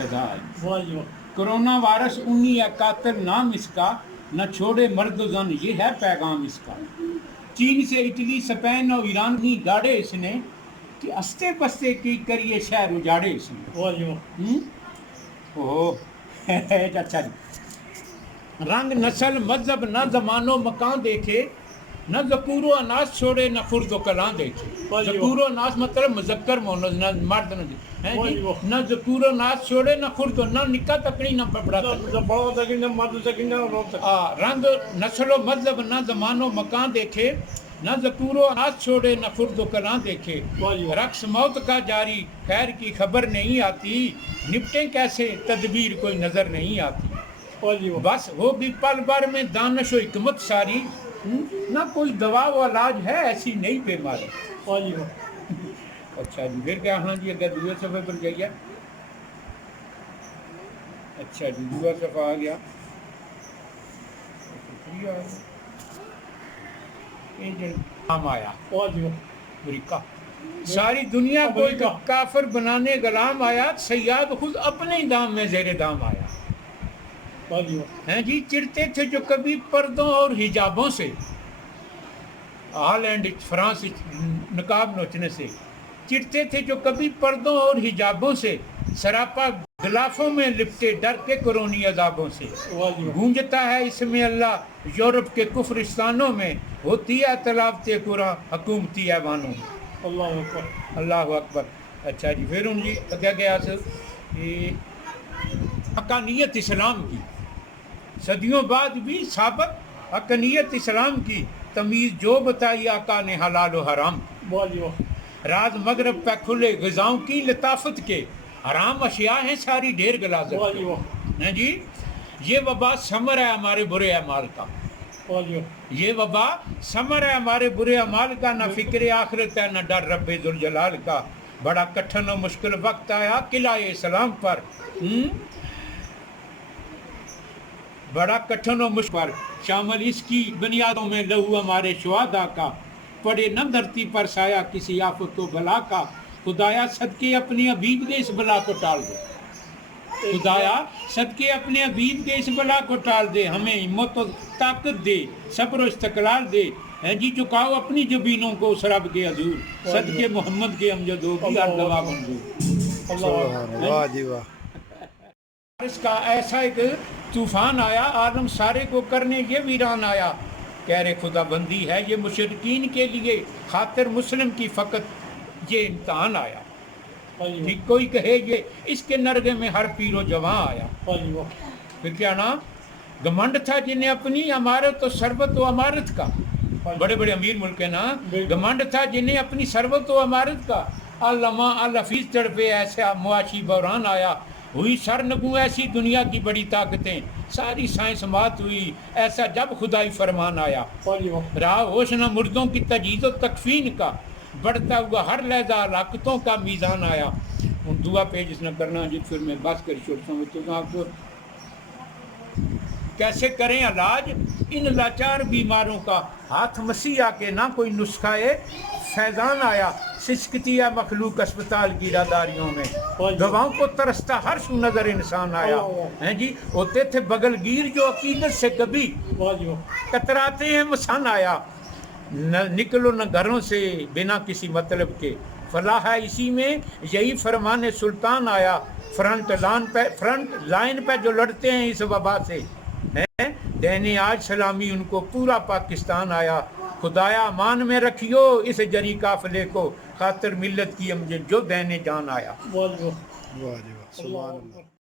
सदा आई। Corona virus 19 है कातिल नाम इसका, न छोड़े मर्द जन ये है पैगाम इसका। चीन से इटली स्पेन और ईरान की गाड़े इसने, कि अस्ते पस्ते की करिए शहर उजाड़े इसने। ओह अच्छा जी। रंग नस्ल मजहब न जमानो मकान देखे, न ज़कूरो अनास छोड़े न खुर्द कलां देखे। ज़कूरो अनास मतलब मुज़क्कर मोनस, न मर्द न हैं जी, न ज़कूरो अनास छोड़े न खुर्द, न निका तकड़ी न बड़ा तकड़ी न मर्द तकड़ी न रंग नस्लो मजहब न जमानो मकान देखे, न ज़कूरो अनास छोड़े न खुर्द कलां देखे। रक्स मौत का जारी खैर की खबर नहीं आती, निपटे कैसे तदबीर कोई नज़र नहीं आती। बस होगी पल भर में दानिश और हिकमत सारी, ना कोई दवा व इलाज है ऐसी नई बीमारी। अच्छा जी, फिर क्या होना जी, अगर दूसरे सफ़े पर जाइए। अच्छा जी, दूसरा सफ़ा आ गया, नाम आया अमरीका। सारी दुनिया को एक काफिर बनाने गुलाम आया, सयाद खुद अपने ही दाम में जेरे दाम आया। हैं जी, चिढ़ते थे जो कभी पर्दों और हिजाबों से, हॉलैंड फ्रांस नकाब नोचने से, चिढ़ते थे जो कभी पर्दों और हिजाबों से, सरापा गिलाफों में लिपटे डर के कोरोनी अजाबों से। गूंजता है इसमें अल्लाह यूरोप के कुफरिस्तानों में, होती है तलावते कुरान हकूमती ऐवानों में। अल्लाह अकबर। अच्छा जी, फिर उन जी क्या गया हकानियत इस्लाम की, सदियों बाद भी साबित हकानियत इस्लाम की, तमीज़ जो बताई आका ने हलाल व हराम। राज मगरब पे खुले ग़िज़ाओं की लताफत के, हराम अशिया हैं सारी ढेर गलाज़त हैं जी। ये वबा समर है हमारे बुरे अमाल का, ये वबा समर है हमारे बुरे अमाल का, न फिक्र आखिरत है न डर रब्बे जुल जलाल का। बड़ा कठिन और मुश्किल वक्त आया किलाए इस्लाम पर, बड़ा कठिन और मुश्किल पर, शामिल इसकी बुनियादों में लहू हमारे शुहादा का, पड़े न धरती पर साया किसी आफत व बला का। खुदाया सदके अपने हबीब के इस बला को टाल दे, खुदाया सदके अपने हबीब के इस बला को टाल दे, हमें हिम्मत और ताकत दे, सब्र इस्तक़लाल दे। हैं जी, झुकाओ अपनी जबीनों को उस रब के हजूर, सदके मोहम्मद के अमजद होगी हर दवा मंजूर। वाह जी वाह। इसका ऐसा एक तूफान आया, आलम सारे को करने ये वीरान आया। कह रहे खुदा बंदी है ये मुशरिकीन के लिए, खातिर मुस्लिम की फ़कत ये इम्तहान आया। ठीक कोई कहे ये इसके नरगे में हर पीरो जवां आया। फिर क्या ना घमंड था जिन्हें अपनी अमारत और सरबत व अमारत का, बड़े बड़े अमीर मुल्क है ना, घमंड था जिन्हें अपनी सरबत व अमारत का। अल्लामा अल हफीज तड़पे ऐसा मुआशी बहरान आया, हुई सरनगू ऐसी दुनिया की बड़ी ताकतें, सारी साइंस मात हुई ऐसा जब खुदाई फरमान आया। रहा होश न मुर्दों की तजीद व तकफीन का, बढ़ता हुआ हर लहजा लाकतों का मीज़ान आया। उन दुआ पेज इसने करना जी, फिर मैं बस कर छोड़ता हूँ। तो आपको कैसे करें इलाज इन लाचार बीमारों का, हाथ मसीह आके ना कोई नुस्खाए फैज़ान आया। सिसकती है मखलूक अस्पताल की रादारियों में, गवाहों को तरसता हर सू नजर इंसान आया। हैं जी, होते थे बगलगीर जो अकीदत से कभी कतराते हैं मसान आया। न निकलो न घरों से बिना किसी मतलब के, फलाह है इसी में यही फरमान सुल्तान आया। फ्रंट लाइन पे जो लड़ते हैं इस वबा से, हैं देने आज सलामी उनको पूरा पाकिस्तान आया। खुदाया अमान में रखियो इस जरी काफिले को, खातिर मिल्लत की अमजद जो देने जान आया। वाह जी वाह, सुभान अल्लाह।